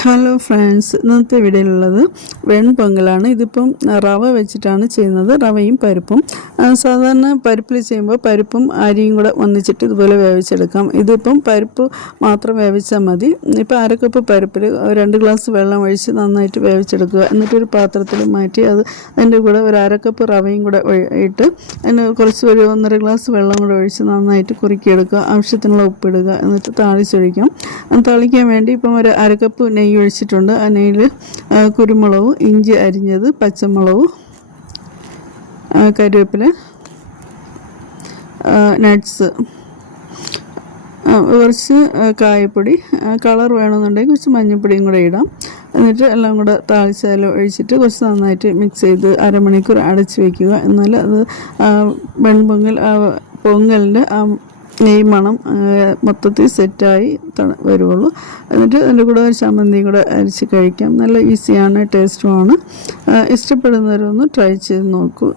Hello friends ഇന്നത്തെ വീഡിയോയിലുള്ളത് വെൺപൊങ്കലാണ് ഇതിപ്പം റവ വെച്ചിട്ടാണ് ചെയ്യുന്നത്. റവയും പരിപ്പും. സാധാരണ പരിപ്പിൽ ചെയ്യുമ്പോൾ പരിപ്പും അരിയും കൂടെ ഒന്നിച്ചിട്ട് ഇതുപോലെ വേവിച്ചെടുക്കാം. ഇതിപ്പം പരിപ്പ് മാത്രം വേവിച്ചാൽ മതി. ഇപ്പോൾ അരക്കപ്പ് പരിപ്പിൽ രണ്ട് ഗ്ലാസ് വെള്ളം ഒഴിച്ച് നന്നായിട്ട് വേവിച്ചെടുക്കുക. എന്നിട്ടൊരു പാത്രത്തിൽ മാറ്റി അത് അതിന്റെ കൂടെ ഒരു അരക്കപ്പ് റവയും കൂടെ ഇട്ട് അതിന് കുറച്ച് ഒരു ഒന്നര ഗ്ലാസ് വെള്ളം കൂടെ ഒഴിച്ച് നന്നായിട്ട് കുറുക്കിയെടുക്കുക. ആവശ്യത്തിനുള്ള ഉപ്പിടുക. എന്നിട്ട് താളിച്ചൊഴിക്കാം. താളിക്കാൻ വേണ്ടി ഇപ്പം ഒരു അരക്കപ്പ് നെയ്യ് ഒഴിച്ചിട്ടുണ്ട്. ആ നെയ്യിൽ കുരുമുളകും ഇഞ്ചി അരിഞ്ഞത് പച്ചമുളകും കരിവേപ്പില നട്ട്സ് കുറച്ച് കായപ്പൊടി കളർ വേണമെന്നുണ്ടെങ്കിൽ കുറച്ച് മഞ്ഞൾപ്പൊടിയും കൂടെ ഇടാം. എന്നിട്ട് എല്ലാം കൂടെ താളിച്ചാൽ ഒഴിച്ചിട്ട് കുറച്ച് നന്നായിട്ട് മിക്സ് ചെയ്ത് അരമണിക്കൂർ അടച്ച് വയ്ക്കുക എന്നാൽ അത് ആ, വെൺപൊങ്കൽ പൊങ്കലിന്റെ ആ നെയ് മണം മൊത്തത്തിൽ സെറ്റായി വരുള്ളൂ എന്നിട്ട് അതിന്റെ കൂടെ ഒരു ചമ്മന്തിയും കൂടെ അരിച്ച് കഴിക്കാം. നല്ല ഈസിയാണ് ടേസ്റ്റുമാണ്. ഇഷ്ടപ്പെടുന്നവരൊന്ന് ട്രൈ ചെയ്ത് നോക്കൂ.